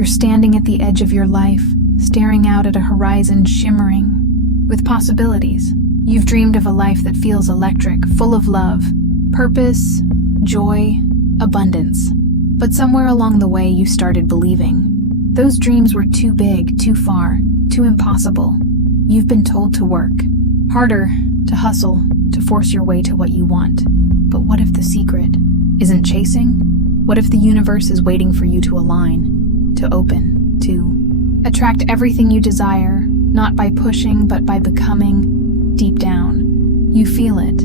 You're standing at the edge of your life, staring out at a horizon shimmering with possibilities. You've dreamed of a life that feels electric, full of love, purpose, joy, abundance. But somewhere along the way, you started believing those dreams were too big, too far, too impossible. You've been told to work harder, to hustle, to force your way to what you want. But what if the secret isn't chasing? What if the universe is waiting for you to align, to open, to attract everything you desire, not by pushing, but by becoming? Deep down, you feel it,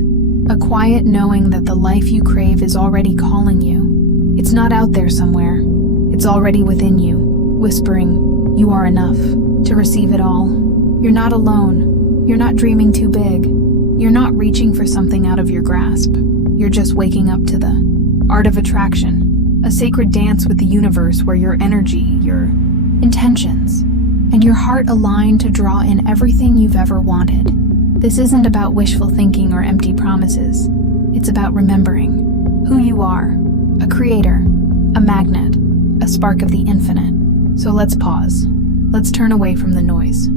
a quiet knowing that the life you crave is already calling you. It's not out there somewhere. It's already within you, whispering, you are enough to receive it all. You're not alone. You're not dreaming too big. You're not reaching for something out of your grasp. You're just waking up to the art of attraction, a sacred dance with the universe where your energy, your intentions, and your heart align to draw in everything you've ever wanted. This isn't about wishful thinking or empty promises. It's about remembering who you are, a creator, a magnet, a spark of the infinite. So let's pause. Let's turn away from the noise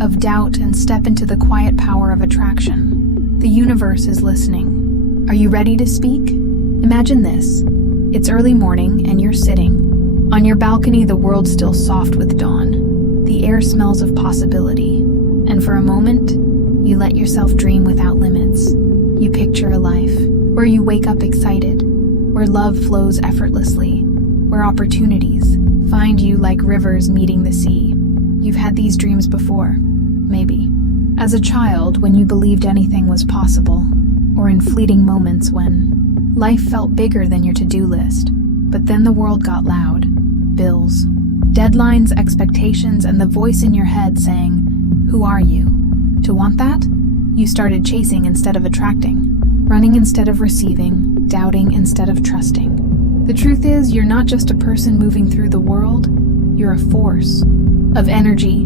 of doubt and step into the quiet power of attraction. The universe is listening. Are you ready to speak? Imagine this. It's early morning and you're sitting on your balcony, the world still soft with dawn. The air smells of possibility. And for a moment, you let yourself dream without limits. You picture a life where you wake up excited, where love flows effortlessly, where opportunities find you like rivers meeting the sea. You've had these dreams before, maybe. As a child, when you believed anything was possible, or in fleeting moments when life felt bigger than your to-do list. But then the world got loud. Bills, deadlines, expectations, and the voice in your head saying, who are you? To want that? You started chasing instead of attracting, running instead of receiving, doubting instead of trusting. The truth is, you're not just a person moving through the world, you're a force of energy,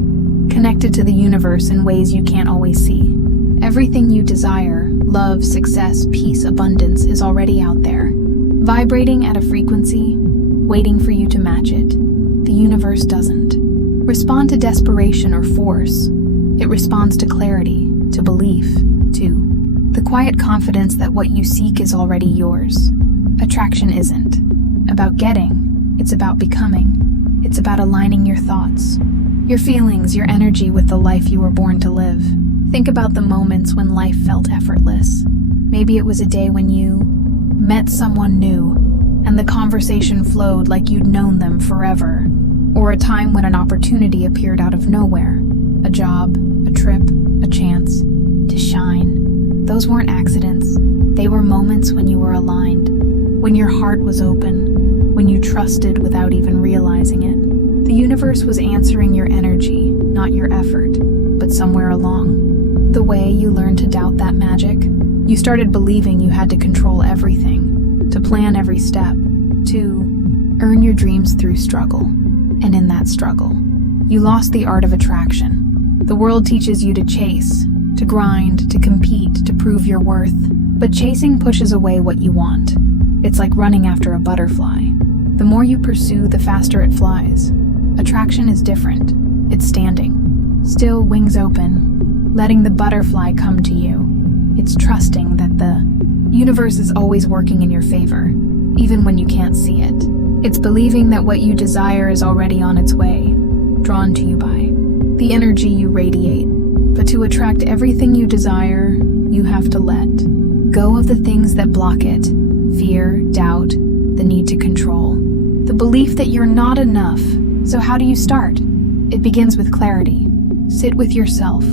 connected to the universe in ways you can't always see. Everything you desire, love, success, peace, abundance, is already out there, vibrating at a frequency, waiting for you to match it. The universe doesn't respond to desperation or force. It responds to clarity, to belief, to the quiet confidence that what you seek is already yours. Attraction isn't about getting, it's about becoming. It's about aligning your thoughts, your feelings, your energy with the life you were born to live. Think about the moments when life felt effortless. Maybe it was a day when you met someone new and the conversation flowed like you'd known them forever. Or a time when an opportunity appeared out of nowhere. A job, a trip, a chance to shine. Those weren't accidents. They were moments when you were aligned, when your heart was open, when you trusted without even realizing it. The universe was answering your energy, not your effort, but somewhere along the way you learned to doubt that magic. You started believing you had to control everything, to plan every step, to earn your dreams through struggle. And in that struggle, you lost the art of attraction. The world teaches you to chase, to grind, to compete, to prove your worth. But chasing pushes away what you want. It's like running after a butterfly. The more you pursue, the faster it flies. Attraction is different. It's standing, still, wings open, letting the butterfly come to you. It's trusting that the universe is always working in your favor, even when you can't see it. It's believing that what you desire is already on its way, drawn to you by the energy you radiate. But to attract everything you desire, you have to let go of the things that block it. Fear, doubt, the need to control, the belief that you're not enough. So how do you start? It begins with clarity. Sit with yourself,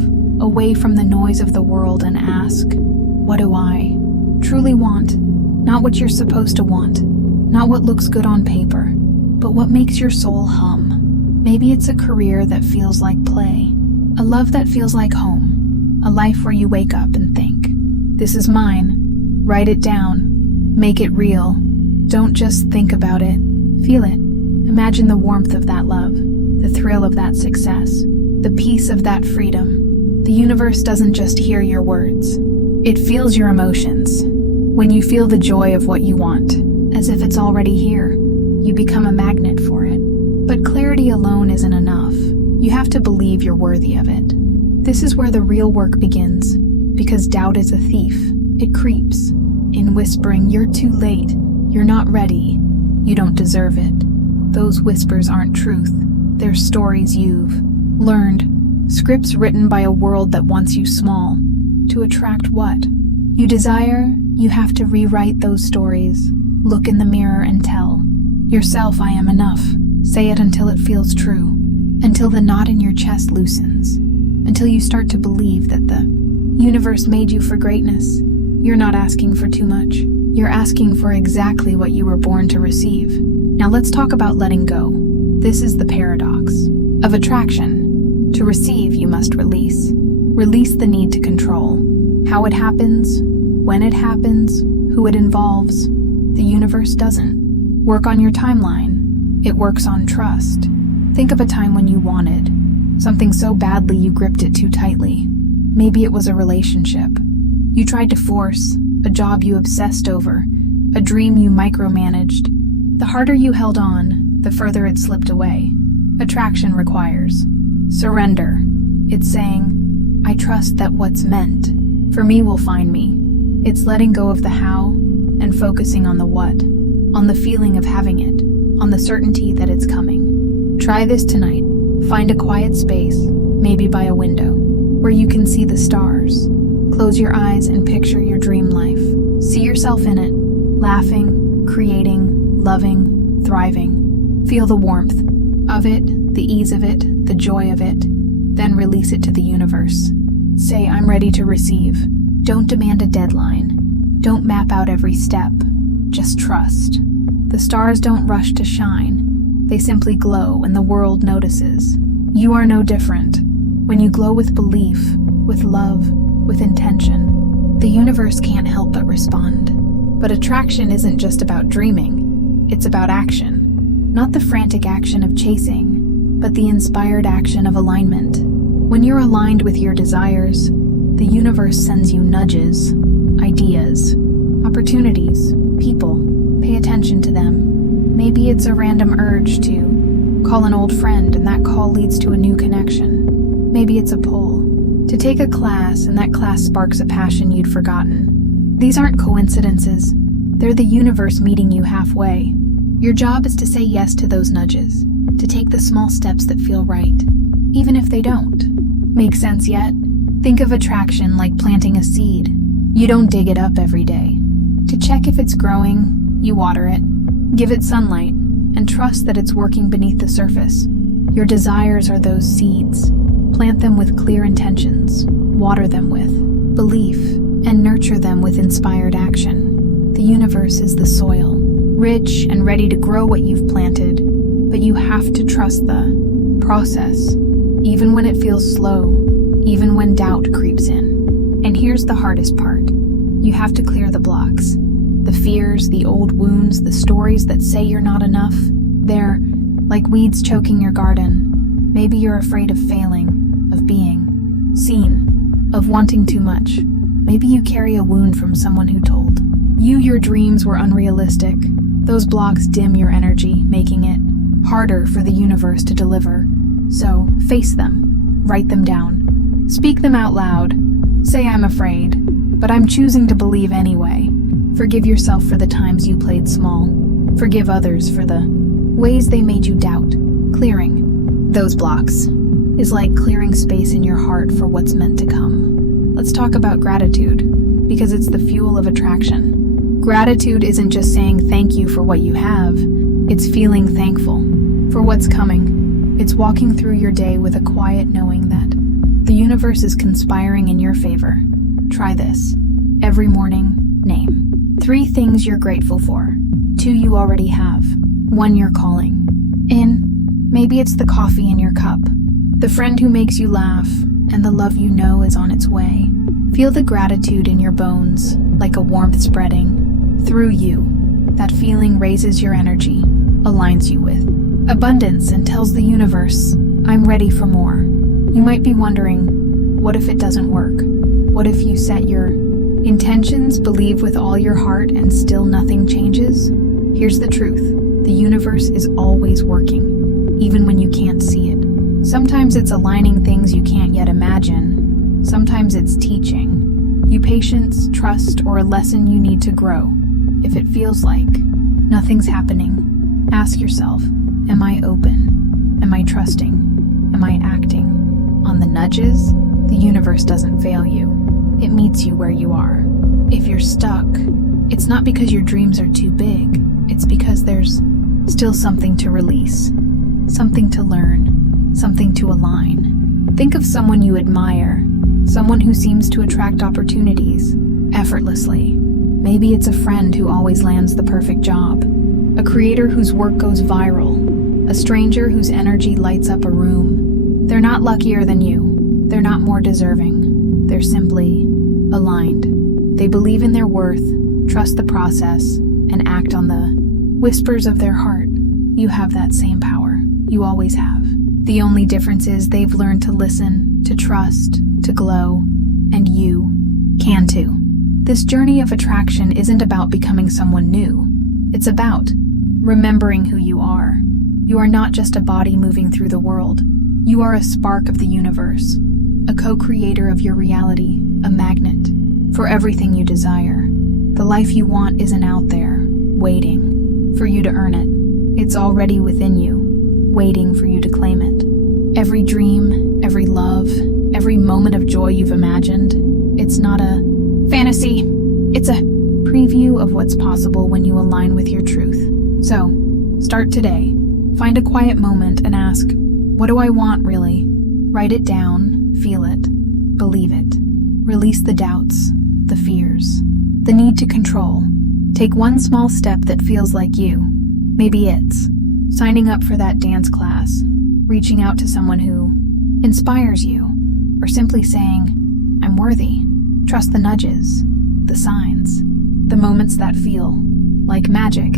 away from the noise of the world, and ask, what do I truly want? Not what you're supposed to want, not what looks good on paper, but what makes your soul hum. Maybe it's a career that feels like play, a love that feels like home, a life where you wake up and think, this is mine. Write it down. Make it real. Don't just think about it. Feel it. Imagine the warmth of that love, the thrill of that success, the peace of that freedom. The universe doesn't just hear your words. It feels your emotions. When you feel the joy of what you want, as if it's already here, you become a magnet for it. But clarity Clarity alone isn't enough. You have to believe you're worthy of it. This is where the real work begins, because doubt is a thief. It creeps in whispering, "You're too late, you're not ready, you don't deserve it." Those whispers aren't truth. They're stories you've learned, scripts written by a world that wants you small. To attract what you desire, you have to rewrite those stories. Look in the mirror and tell yourself, "I am enough." Say it until it feels true, until the knot in your chest loosens, until you start to believe that the universe made you for greatness. You're not asking for too much. You're asking for exactly what you were born to receive. Now let's talk about letting go. This is the paradox of attraction. To receive, you must release. Release the need to control how it happens, when it happens, who it involves. The universe doesn't work on your timeline. It works on trust. Think of a time when you wanted something so badly you gripped it too tightly. Maybe it was a relationship you tried to force, a job you obsessed over, a dream you micromanaged. The harder you held on, the further it slipped away. Attraction requires surrender. It's saying, "I trust that what's meant for me will find me." It's letting go of the how and focusing on the what, on the feeling of having it, on the certainty that it's coming. Try this tonight. Find a quiet space, maybe by a window, where you can see the stars. Close your eyes and picture your dream life. See yourself in it, laughing, creating, loving, thriving. Feel the warmth of it, the ease of it, the joy of it. Then release it to the universe. Say, "I'm ready to receive." Don't demand a deadline. Don't map out every step. Just trust. The stars don't rush to shine. They simply glow and the world notices. You are no different. When you glow with belief, with love, with intention, the universe can't help but respond. But attraction isn't just about dreaming. It's about action. Not the frantic action of chasing, but the inspired action of alignment. When you're aligned with your desires, the universe sends you nudges, ideas, opportunities, people. Pay attention to them. Maybe it's a random urge to call an old friend and that call leads to a new connection. Maybe it's a pull to take a class and that class sparks a passion you'd forgotten. These aren't coincidences. They're the universe meeting you halfway. Your job is to say yes to those nudges, to take the small steps that feel right, even if they don't. Make sense yet? Think of attraction like planting a seed. You don't dig it up every day. To check if it's growing, you water it, give it sunlight, and trust that it's working beneath the surface. Your desires are those seeds. Plant them with clear intentions, water them with belief, and nurture them with inspired action. The universe is the soil, rich and ready to grow what you've planted, but you have to trust the process, even when it feels slow, even when doubt creeps in. And here's the hardest part. You have to clear the blocks. The fears, the old wounds, the stories that say you're not enough. They're like weeds choking your garden. Maybe you're afraid of failing, of being seen, of wanting too much. Maybe you carry a wound from someone who told you your dreams were unrealistic. Those blocks dim your energy, making it harder for the universe to deliver. So face them, write them down, speak them out loud. Say, "I'm afraid, but I'm choosing to believe anyway." Forgive yourself for the times you played small. Forgive others for the ways they made you doubt. Clearing those blocks is like clearing space in your heart for what's meant to come. Let's talk about gratitude, because it's the fuel of attraction. Gratitude isn't just saying thank you for what you have, it's feeling thankful for what's coming. It's walking through your day with a quiet knowing that the universe is conspiring in your favor. Try this. Every morning, name 3 things you're grateful for, 2 you already have, 1 you're calling in. Maybe it's the coffee in your cup, the friend who makes you laugh, and the love you know is on its way. Feel the gratitude in your bones, like a warmth spreading through you. That feeling raises your energy, aligns you with abundance, and tells the universe, "I'm ready for more." You might be wondering, what if it doesn't work? What if you set your intentions, believe with all your heart, and still nothing changes? Here's the truth. The universe is always working. even when you can't see it. Sometimes it's aligning things you can't yet imagine. Sometimes it's teaching you patience, trust, or a lesson you need to grow. If it feels like nothing's happening, ask yourself, am I open? Am I trusting? Am I acting? On the nudges, the universe doesn't fail you. It meets you where you are. If you're stuck, it's not because your dreams are too big. It's because there's still something to release, something to learn, something to align. Think of someone you admire, someone who seems to attract opportunities effortlessly. Maybe it's a friend who always lands the perfect job, a creator whose work goes viral, a stranger whose energy lights up a room. They're not luckier than you. They're not more deserving. They're simply aligned. They believe in their worth, trust the process, and act on the whispers of their heart. You have that same power. You always have. The only difference is they've learned to listen, to trust, to glow, and you can too. This journey of attraction isn't about becoming someone new. It's about remembering who you are. You are not just a body moving through the world. You are a spark of the universe, a co-creator of your reality, a magnet for everything you desire. The life you want isn't out there, waiting for you to earn it. It's already within you, waiting for you to claim it. Every dream, every love, every moment of joy you've imagined, it's not a fantasy. It's a preview of what's possible when you align with your truth. So, start today. Find a quiet moment and ask, what do I want really? Write it down, feel it, believe it. Release the doubts, the fears, the need to control. Take one small step that feels like you. Maybe it's signing up for that dance class, reaching out to someone who inspires you, or simply saying, I'm worthy. Trust the nudges, the signs, the moments that feel like magic.